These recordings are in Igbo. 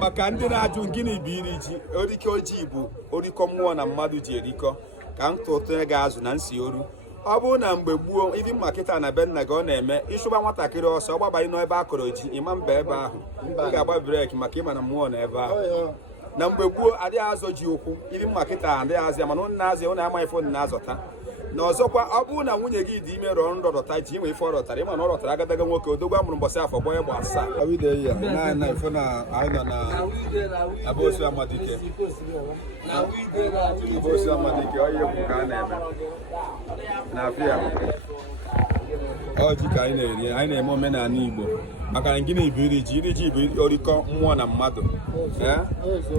maka ndị na-ajụ gịnị bụ iri ji orike ojii bụ orikọ mmụọ na mmadụ ji erikọ ka ntụtụ ga-azụ na nsi oru. Ọ bụrụ na mgbe gboo ibi mma kịta na be nna gị ọ na-eme ịchụba nwatakịrị ọsọ gbabanye n'ebe a kọrọ ji ịma mba ebe ahụ ị ga-agba breki maka ịma na mmụọ na ebe ahụ. Na mgbe gboo adịghị azọ ji ụkwụ ibi mma kịta adịghị azị ya mana ụnụ na-azị ụnụ amaghị ife ụnụ na-azọta. Na ọzọkwa ọ bụrụ na nwunye gị dị ime rọrọ nrọ rọta ji inwe ife ọ rọtara ịma na ọ rọtara agadaga nwoke odogwu amụrụ mbọsị afọ gbọ ya gba asaa. Abosu Amadike onye ekwu ka a na-eme na-afịa ọjị ka anyị na-eme omenala Igbo maka na gịnị bụ iri ji? Iri ji bụ orikọ mmụọ na mmadụ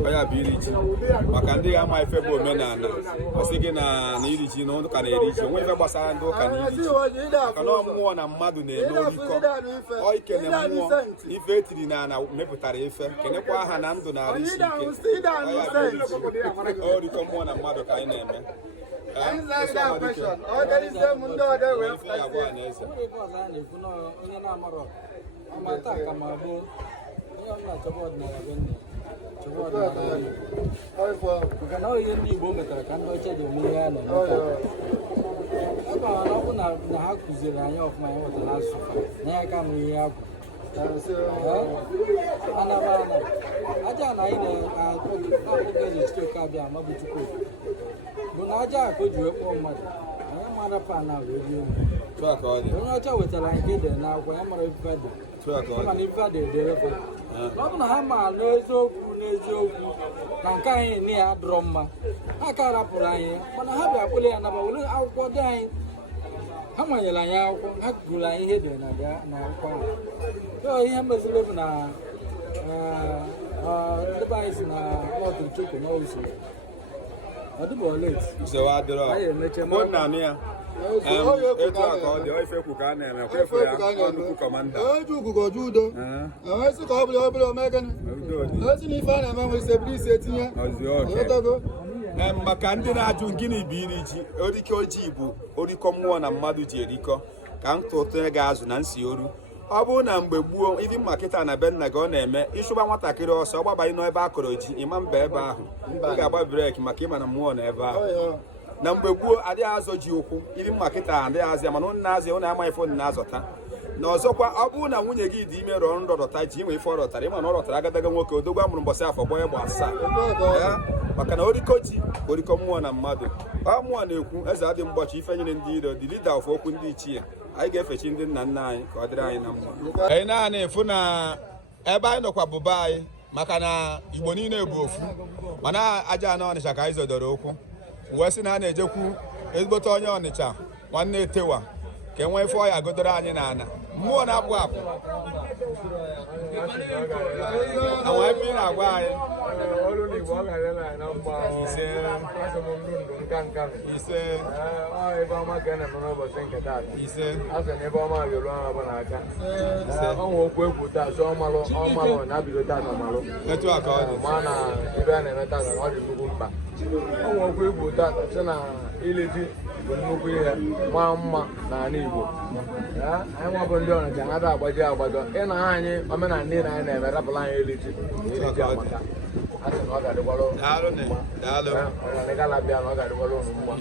onye bụ iri ji maka ndị ga-ama ife bụ omenala ọsị gị na iri ji na ụka na-eri ji onwe ife gbasara ndị ụka na iri ji maka na mmụọ na mmadụ na-eme orikọ ọ ikene mmụọ ife etiri na ana mepụtara ife kenekwa aha na ndụ na-arụ isi ike orikọ mmụọ na mmadụ ka anyị na-eme. Maka na ihe ndị Igbo metara ka ndị ọcha ji eme ihe a na-eme ọ bụ na ha kụziri anyị ọfụma anyị nwetara asụsụ na ya ka nụ ihe ha bụ aja na anyị na-akpọga eze Chike abịa amabụ Chukwu bụ na aja a ka o ji wee kpọọ mmadụ anyị mara pana wee rie onye ọcha wetara anyị ka edere n'akwụkwọ ya mara ife dị mana ife dị ederekwa ọ bụ na ha ma n'eziokwu na nke anyị na ya dọrọ mma ha ka rapụrụ anyị mana ha bịa kpụrụ ya na were akwụkwọ dị anyị ha manyere anyị akwụkwọ ha gụrụ anyị ihe edere na akwụkwọ ahụ ihe meziri bụ na ndebe anyị si na ọdụ Chukwu n'ọzọ ọ dịbụ oleti anyị emeche etu a ka ọ dị ife kwu ka a na-eme kwefu ya ọnụkwu kọmanda oju ugo ju udo esi ka ọ bụla obere omegana esi na ife a na-eme nwere isebiri isi etinye maka ndị na-ajụ gịnị bụ iri ji orike ojii bụ orikọ mmụọ na mmadụ ji erikọ ka ntụtụ ga-azụ na nsi oru. Ọ bụrụ na mgbe gboo ibi mma kịta na be nna gị ọ na-eme ịchụba nwatakịrị ọsọ gbabanye n'ebe a kọrọ ji ịma mba ebe ahụ ị ga-agba breki maka ịma na mmụọ na ebe ahụ. Na mgbe gboo adịghị azọ ji ụkwụ ibi mma kịta adịghị azị ya mana ụnụ na-azị ụnụ amaghị ife ụnụ na-azọta. Na ọzọkwa ọ bụrụ na nwunye gị dị ime rọrọ nrọ rọta ji inwe ife ọ rọtara ịma na ọ rọtara agadaga nwoke odogwu amụrụ mbọsị afọ gbọ ya gba asaa maka na orikọ ji orikọ mmụọ na mmadụ ọ mmụọ na-ekwu eze adị mgbọchi ife nyere ndị iro dị lida of okwu ndị ichie anyị ga-efechi ndị nna nna anyị ka ọ dịrị anyị na mma. Anyị naanị efu na ebe anyị nọkwa bụba anyị maka na Igbo niile bụ ofu mana aja na Ọnịcha ka anyị zọdoro okwu wee sị na a na-ejekwu ezigbote onye Ọnịcha nwanne etewa ka enwee ife ọya godoro anyị na ana mmụọ na-apụ apụ anwa ebe ị na-agwa anyị etu a ka ọ dị bụ nnukwu ihe maa mma n'ala Igbo. Anyị nwabụ ndị Ọnịcha na ada agbaji agbado ị na anyị omenala niile anyị na-eme rapụla anyị eliji amaka a sị na ọ ga-adịkwara ọgarịgalabịa na ọ ga-adịkwara unu mma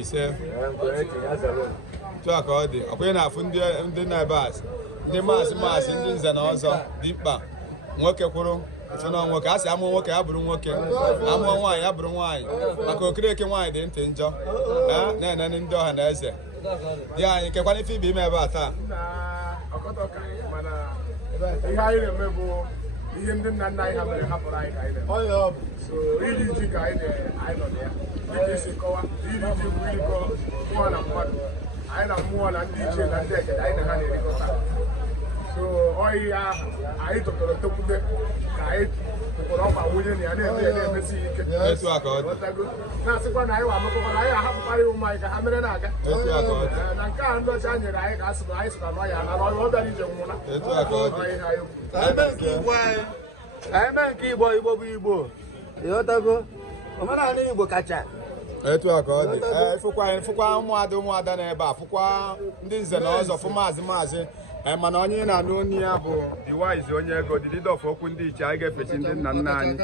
tụ a ka ọ dị ọkwa ị na-afụ ndị na-ebe asị ndị maasị ndị nze na ọzọ dị mkpa nwoke kwụrụ na nwoke a sị amụ nwoke ya bụrụ nwoke amụọ nwaanyị ya bụrụ nwaanyị maka okereke nwaanyị dị ntị njọ na-enene ndị ọha na eze dị anyị kekwana ife ibe ime ebe a taa ihe anyị na-eme bụ ihe ndị nna nna anyị ha mere hapụrụ anyị ka anyị so iri ji ka anyị nọ na ya dịka isi kọwa iri ji bụ irikọ mmụọ na mmadụ anyị na mmụọ na ndị ichie na ndị ekele anyị na ha na-erikọta so ọyị ahụ anyị tụtụrụ tokwute ka anyị tụkwụrụ ọkwa nwunye na ya na-eme ya na-emesi ike na-asịkwa na anyị wa amụkọkwa na anyị ahapụkwara ụmụ anyị ka ha mere na-aga na nke a ndị ọcha nyere anyị ka anyị sịkwa na ọya na ọrụ ọ bịara ije nwụla anyị mee nke Igbo Igbo bụ Igbo ịghọtago omenala Igbo kacha etu a ka ọ dị fụkwa ụmụada n'ebe a fụkwa ndị nze na ọzọ fụ maazị mana onye na-anụ onye ya bụ the wise onye ego the leader of okwu ndị iche anyị ga-efechi ndị nna nna anyị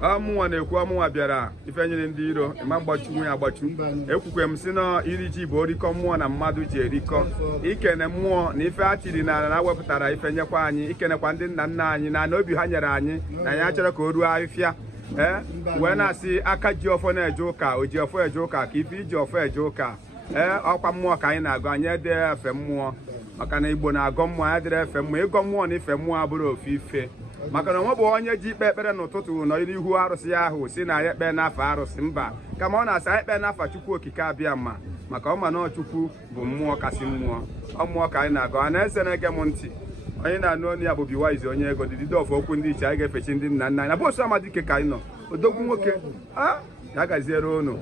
ọmụnwa na-ekwu ọmụnwa bịara ife nyere ndị iro ịma mgbachu nwe agbachu ekwukwe m si na iri ji bụ orikọ mmụọ na mmadụ ji erikọ ikene mmụọ na ife a chiri n'ala na wepụtara ife nyekwa anyị ikenekwa ndị nna nna anyị na obi ha nyere anyị na ya chọrọ ka o ruo ahịfịa wee na-asị aka ji ọfọ na-eje ụka o ji ọfọ eje ụka ka ife iji ọfọ eje ụka ọkwa mmụọ ka anyị na-agụ anyị ede efe mmụọ maka na Igbo na-agọ mmụọ ya dịrị efe mmụọ ịgọ mmụọ na ife mmụọ abụrụ ofu ife maka na onwe bụ onye ji ikpe ekpere n'ụtụtụ nọ n'ihu arụsị ya ahụ si na ya ekpe n'afọ arụsị mba kama ọ na-asa anyị ekpe n'afọ Chukwu okike abịa ma maka ọma na Chukwu bụ mmụọ kasị mmụọ ọ mmụọ ka anyị na-agụ a na-eze na-ege m ntị onye na-anụ onye ya bụ Biwaizi onye ego the leader of okwu ndị iche anyị ga-efechi ndị nna nna anyị na bọsụ Amadike ka anyị nọ odogwu nwoke ya gaziere unu